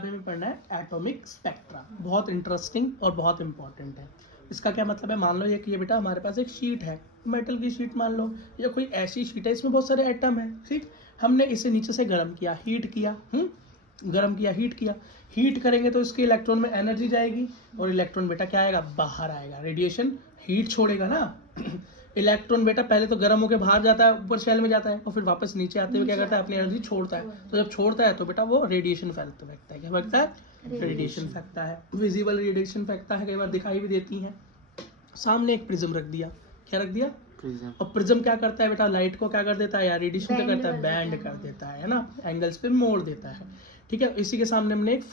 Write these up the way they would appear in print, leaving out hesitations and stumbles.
अभी हमें पढ़ना है एटॉमिक स्पेक्ट्रा। बहुत इंटरेस्टिंग और बहुत इंपॉर्टेंट है। इसका क्या मतलब है, मान लो ये बेटा हमारे पास एक शीट है, मेटल की शीट मान लो, या कोई ऐसी शीट है इसमें बहुत सारे एटम है, ठीक। हमने इसे नीचे से गर्म किया, हीट किया, गर्म किया, हीट किया। हीट करेंगे तो इसके इलेक्ट्रॉन में एनर्जी जाएगी और इलेक्ट्रॉन बेटा क्या आएगा, बाहर आएगा, रेडिएशन हीट छोड़ेगा ना। इलेक्ट्रॉन बेटा पहले तो गर्म होकर बाहर जाता है, ऊपर शेल में जाता है, और फिर वापस नीचे आते हुए क्या करता है, अपनी एनर्जी छोड़ता है। तो जब छोड़ता है तो बेटा वो रेडिएशन फेंकता है। क्या फेंकता है, रेडिएशन फेंकता है। विजिबल रेडिएशन फेंकता है, कई बार दिखाई भी देती है। सामने एक प्रिज्म रख दिया, क्या रख दिया, प्रिज्म। और प्रिज्म क्या करता है बेटा, लाइट को क्या कर देता है, या रेडिएशन क्या करता है, बैंड कर देता है ना, एंगल्स पे मोड़ देता है, ठीक है। इसी के सामने हमने एक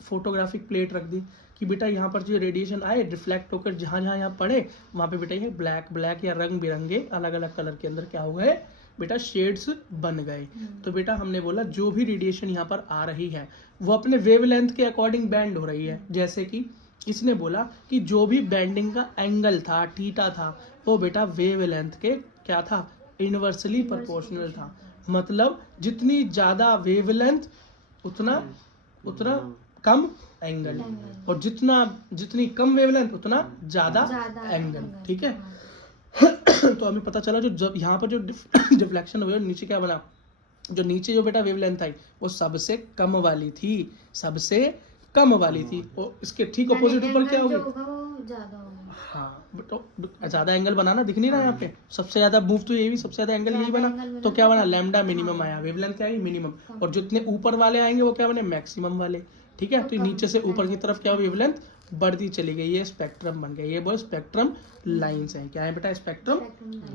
फोटोग्राफिक प्लेट रख दी कि बेटा यहाँ पर जो रेडिएशन आए रिफ्लेक्ट होकर जहाँ जहाँ यहाँ पड़े वहाँ पे बेटा ये ब्लैक या रंग बिरंगे अलग अलग कलर के अंदर क्या हो गए बेटा, शेड्स बन गए। तो बेटा हमने बोला जो भी रेडिएशन यहाँ पर आ रही है वो अपने वेवलेंथ के अकॉर्डिंग बैंड हो रही है। जैसे कि इसने बोला कि जो भी बैंडिंग का एंगल था, थीटा था, वो बेटा वेवलेंथ के क्या था, इनवर्सली प्रोपोर्शनल था। मतलब जितनी ज्यादा वेवलेंथ उतना कम एंगल, और जितनी कम वेवलेंथ उतना ज्यादा एंगल, ठीक है। तो हमें पता चला जो यहाँ पर जो डिफ्लेक्शन हुई नीचे क्या बना, जो नीचे जो बेटा वेवलेंथ आई वो सबसे कम वाली थी, सबसे कम वाली थी। और इसके ठीक अपोजिट ऊपर क्या होगा, हाँ तो ज्यादा एंगल बनाना दिख नहीं रहा यहाँ पे, सबसे ज्यादा मूव तो यही, सबसे ज्यादा एंगल यही बना, तो क्या बना, लैम्डा मिनिमम आया, वेवलेंथ क्या आई, मिनिमम। और जितने ऊपर वाले आएंगे वो क्या बने, मैक्सिमम वाले, ठीक है। तो नीचे से ऊपर की तरफ क्या वेवलेंथ बढ़ती चली गई, ये स्पेक्ट्रम बन गया। ये बोल स्पेक्ट्रम लाइंस है, क्या है बेटा, स्पेक्ट्रम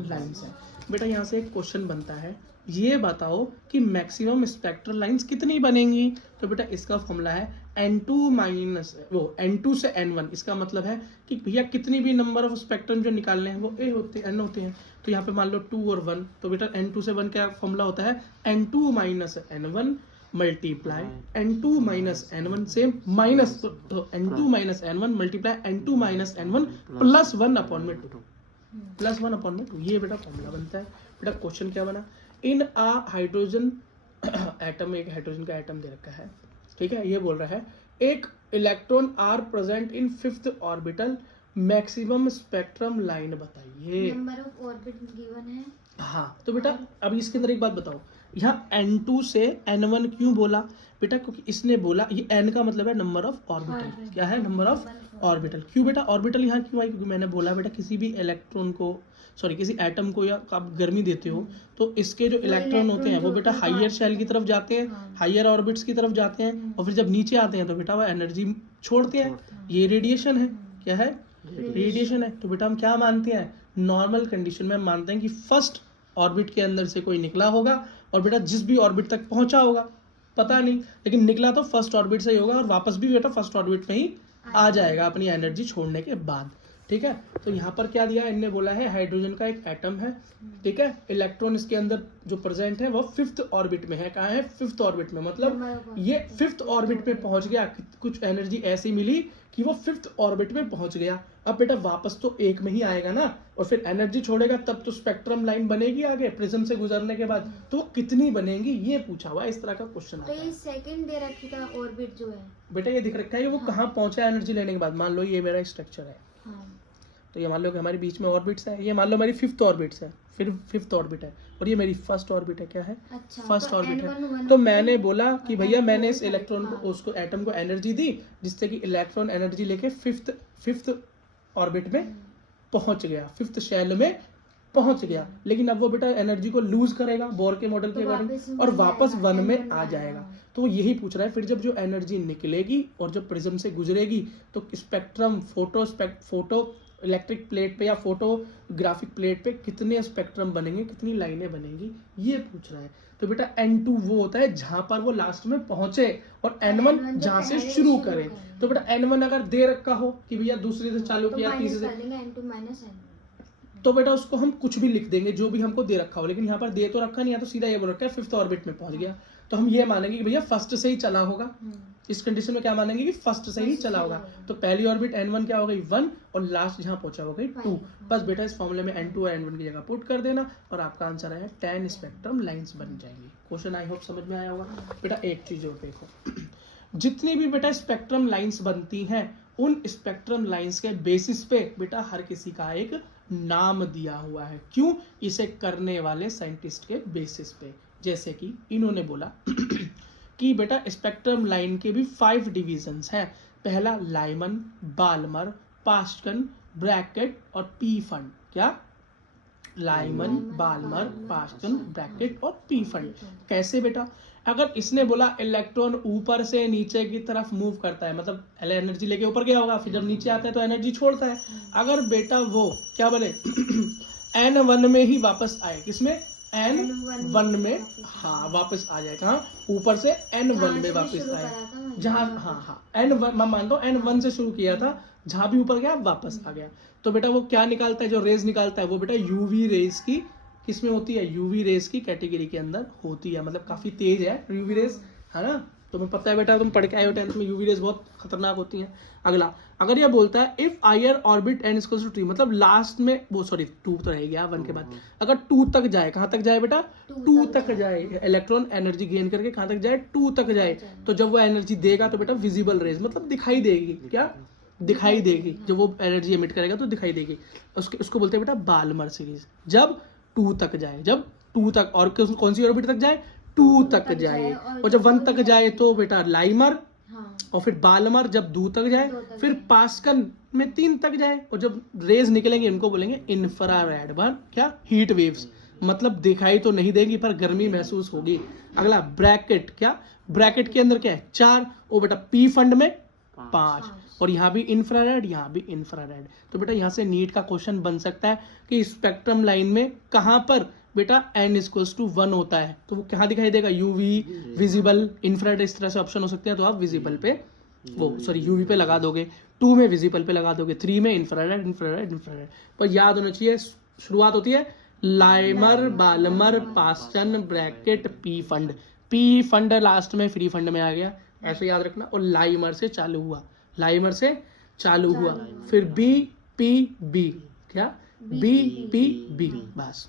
लाइंस है। बेटा यहाँ से एक क्वेश्चन बनता है, ये बताओ कि मैक्सिमम स्पेक्ट्रल लाइंस कितनी बनेंगी। तो बेटा इसका फॉर्मूला है n2 से n1। इसका मतलब है कि भैया कितनी भी नंबर ऑफ स्पेक्ट्रम जो निकालने हैं वो n होते हैं। तो यहाँ पे मान लो 2 और 1, तो बेटा n2 से 1 क्या फॉर्मूला होता है, n2 minus n1 multiply n2 minus n1 से माइनस, तो n2 minus n1 multiply n2 minus n1 plus 1 upon में 2, प्लस 1 अपॉन में 2, ये बेटा फॉर्मूला बनता है। बेटा क्वेश्चन क्या बना, इन आ हाइड्रोजन एटम, एक हाइड्रोजन का एटम दे रखा है, ठीक है। ये बोल रहा है एक electron are present in 5th orbital, maximum spectrum line बताइए। नंबर ऑफ ऑर्बिट गिवन है। हाँ तो बेटा अब इसके अंदर एक बात बताओ, यहाँ n2 से n1 क्यों बोला बेटा, क्योंकि इसने बोला ये n का मतलब है नंबर ऑफ ऑर्बिटल, क्या है, नंबर ऑफ ऑर्बिटल। क्यों बेटा ऑर्बिटल यहाँ क्यों आई, क्योंकि मैंने बोला बेटा किसी भी इलेक्ट्रॉन को, सॉरी किसी एटम को या आप गर्मी देते हो तो इसके जो इलेक्ट्रॉन होते हैं वो बेटा हाइयर शेल की तरफ जाते हैं, हाइयर ऑर्बिट्स की तरफ जाते हैं, और फिर जब नीचे आते हैं तो बेटा वो एनर्जी छोड़ते हैं। ये रेडिएशन है, क्या है, रेडिएशन है। तो बेटा हम क्या मानते हैं, नॉर्मल कंडीशन में हम मानते हैं कि फर्स्ट ऑर्बिट के अंदर से कोई निकला होगा, और बेटा जिस भी ऑर्बिट तक पहुंचा होगा पता नहीं, लेकिन निकला तो फर्स्ट ऑर्बिट से ही होगा, और वापस भी बेटा फर्स्ट ऑर्बिट में ही आ जाएगा अपनी एनर्जी छोड़ने के बाद, ठीक है। तो यहाँ पर क्या दिया, इनने बोला है हाइड्रोजन का एक एटम है, ठीक है, इलेक्ट्रॉन इसके अंदर जो प्रेजेंट है वो 5th ऑर्बिट में है। कहाँ है, 5th ऑर्बिट में, मतलब ये 5th ऑर्बिट पे पहुंच गया, कुछ एनर्जी ऐसी मिली कि वो 5th ऑर्बिट में पहुंच गया। अब बेटा वापस तो एक में ही आएगा ना, और फिर एनर्जी छोड़ेगा तब तो स्पेक्ट्रम लाइन बनेगी आगे प्रिज्म से गुजरने के बाद, तो वो कितनी बनेगी ये पूछा हुआ है, इस तरह का क्वेश्चन आता है। तो ये सेकंड दे रखी था ऑर्बिट जो है बेटा ये दिख रखा है वो कहाँ पहुंचा एनर्जी लेने के बाद। मान लो ये मेरा स्ट्रक्चर है, तो ये मान लो कि हमारे बीच में ऑर्बिट्स है, ये मान लो हमारी 5th ऑर्बिट्स है, फिर 5th ऑर्बिट है, और ये मेरी फर्स्ट ऑर्बिट है, क्या है, फर्स्ट ऑर्बिट है। तो मैंने बोला कि भैया मैंने इस इलेक्ट्रॉन को, उसको एटम को एनर्जी दी जिससे कि इलेक्ट्रॉन एनर्जी लेके 5th ऑर्बिट में पहुंच गया, 5th शेल में पहुंच गया, लेकिन अब वो बेटा एनर्जी को लूज करेगा बोर के मॉडल के अकॉर्डिंग, और वापस 1 में आ जाएगा। तो वो यही पूछ रहा है, फिर जब जो एनर्जी निकलेगी और जब प्रिज्म से गुजरेगी तो स्पेक्ट्रम फोटो इलेक्ट्रिक प्लेट पे या फोटोग्राफिक प्लेट पे कितने स्पेक्ट्रम बनेंगे, कितनी लाइनें बनेंगी, ये पूछ रहा है। तो बेटा n2 वो होता है जहां पर वो लास्ट में पहुंचे, और n1 जहां से शुरू करे। तो बेटा n1 अगर दे रखा हो कि भैया दूसरी से चालू किया, तीसरी से, तो बेटा उसको हम कुछ भी लिख देंगे जो भी हमको दे रखा हो, लेकिन यहाँ पर दे तो रखा नहीं है, तो सीधा ये बोल रखा है 5th ऑर्बिट में पहुंच गया। तो हम ये मानेंगे कि भैया फर्स्ट से ही चला होगा, इस कंडीशन में क्या मानेंगे कि फर्स्ट से ही चला होगा। तो पहली ऑर्बिट n1 क्या हो गई 1, और लास्ट जहां पहुंचा हो गई 2। बस बेटा इस फॉर्मूले में n2 और n1 की जगह पुट कर देना, और आपका आंसर है 10 स्पेक्ट्रम लाइंस बन जाएंगी। क्वेश्चन आई होप समझ में आया होगा। बेटा एक चीज और देखो, जितनी भी बेटा स्पेक्ट्रम लाइंस बनती हैं उन स्पेक्ट्रम लाइंस के बेसिस पे बेटा हर किसी का एक नाम दिया हुआ है। क्यों? इसे करने वाले साइंटिस्ट के बेसिस पे। जैसे कि इन्होंने बोला कि बेटा स्पेक्ट्रम लाइन के भी 5 डिविजन्स हैं। पहला लाइमन, बाल्मर, पास्कन, ब्रैकेट और पी फंड। क्या? लाइमन, बाल्मर, पास्कन, ब्रैकेट और पी फंड। कैसे बेटा? अगर इसने बोला इलेक्ट्रॉन ऊपर से नीचे की तरफ मूव करता है, मतलब एनर्जी लेके ऊपर गया होगा, फिर जब नीचे आता है तो एनर्जी छोड़ता है। अगर बेटा वो क्या बोले N1 में ही वापस आए, किसमें? N1 में, हाँ वापस आ जाए। कहाँ? ऊपर से N1 में वापस आए, जहाँ हाँ N1 मैं मानता हूँ N1 से शुरू किया था, जहाँ भी ऊपर गया वापस आ गया। तो बेटा वो क्या निकालता है? जो रेज निकालता है वो बेटा यूवी रेज की किसमें होती है? यूवी रेज की कैटेगरी के अंदर होती है। मतलब काफी तेज है यूवी रेज, है ना? तुम्हें पता है बेटा, तुम पढ़ के आए हो 10th में, यूवी रेज बहुत खतरनाक होती हैं। अगला, अगर ये बोलता है if higher orbit n equals to 3, मतलब लास्ट में वो 2 तो रह गया 1 के बाद, अगर 2 तक जाए, कहाँ तक जाए बेटा? 2 तक जाए। इलेक्ट्रॉन एनर्जी गेन करके कहाँ तक जाए? 2 तक जाए। तो जब वो एनर्जी देगा तो बेटा विजिबल रेज, मतलब दिखाई देगी। क्या? दिखाई देगी। जब वो एनर्जी एमिट करेगा तो दिखाई देगी। उसको बोलते हैं बेटा बाल्मर सीरीज। जब 2 तक जाए, जब 2 तक, और कौन सी ऑर्बिट तक जाए? 2 तक जाए। और जब 1 तक जाए तो बेटा लाइमर, और फिर बाल्मर जब 2 तक जाए, फिर पास्कन में 3 तक जाए, और जब रेज निकलेंगे इनको बोलेंगे इंफ्रारेड बर्न। क्या? हीट वेव्स, मतलब दिखाई तो नहीं देगी पर गर्मी महसूस होगी। अगला ब्रैकेट। क्या? ब्रैकेट के अंदर क्या है? 4, और बेटा पी फंड में 5, और यहाँ भी इंफ्रारेड, यहाँ भी इंफ्रारेड। तो बेटा यहाँ से नीट का क्वेश्चन बन सकता है कि स्पेक्ट्रम लाइन में कहाँ पर बेटा n इक्वल्स टू 1 होता है, तो वो कहाँ दिखाई देगा? यूवी, विजिबल, इंफ्रारेड, इस तरह से ऑप्शन हो सकते हैं। तो आप विजिबल पे यूवी पे लगा दोगे, 2 में विजिबल पे लगा दोगे, 3 में इंफ्रारेड, इंफ्रारेड, इंफ्रारेड। पर याद होना चाहिए शुरुआत होती है लाइमर, बाल्मर, पास्कन, bracket, P fund. P fund last में फ्री फंड में आ गया, ऐसे याद रखना। और लाइमर से चालू हुआ, लाइमर से चालू हुआ, फिर बी पी बी। क्या? बी पी बी, बस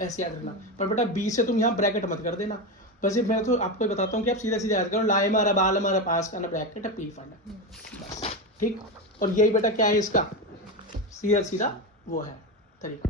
ऐसे याद रखना। पर बेटा बी से तुम यहाँ ब्रैकेट मत कर देना। बस मैं तो आपको बताता हूँ कि आप सीधा सीधा याद करो, लाइमर, बाल्मर, पास्कन, ब्रैकेट, पी फंड, बस। ठीक। और यही बेटा क्या है इसका सीधा सीधा वो है तरीका।